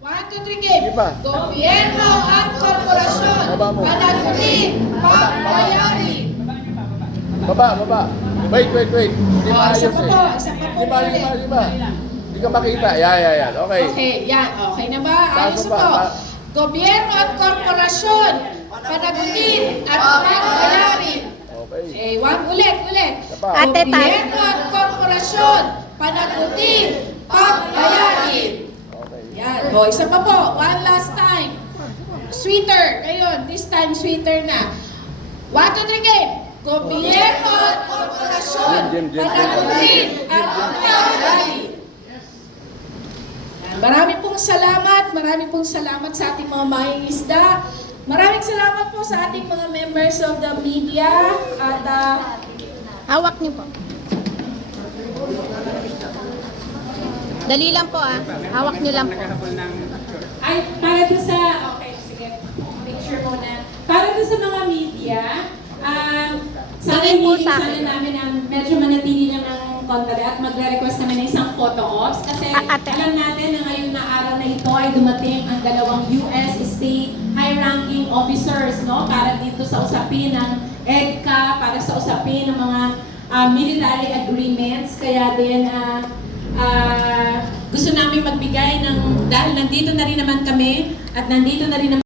1, 2, 3, game. Di ba? Gobyerno at korporasyon, Baba mo. panagutin, papayarin. Baba. Wait. Hindi Oh, maayos isa pa po, eh. isa pa po Di ba? ulit. Hindi ka makita. Yan. Okay. Okay, yan. Okay na ba? Ayos Paso po. pa. Gobyerno at korporasyon, panagutin at papayarin. Okay. Ulit. Isa pa. Ate, Gobyerno at korporasyon, panagutin, papayarin. Okay. Yan. O, isa pa po. One last time. Sweeter. Ngayon, this time sweeter na. 1, 2, 3, game. Gobyerno at korporasyon, Jim. panagutin at papayarin. Maraming pong salamat sa ating mga mangingisda. Maraming salamat po sa ating mga members of the media at Hawak niyo po. Dali lang po Hawak niyo lang po. Ay, para doon sa, okay, sige, picture muna. Para doon sa mga media, sana Tingin po hindi sa sana akin. namin na medyo manatili lang ng konti at magre-request namin ng isang photo ops kasi Ate. alam natin na ngayon na araw na ito ay dumating ang dalawang US state high-ranking officers, no, para dito sa usapin ng EDCA, para sa usapin ng mga military agreements. Kaya din gusto namin magbigay ng, dahil nandito na rin naman kami at nandito na rin naman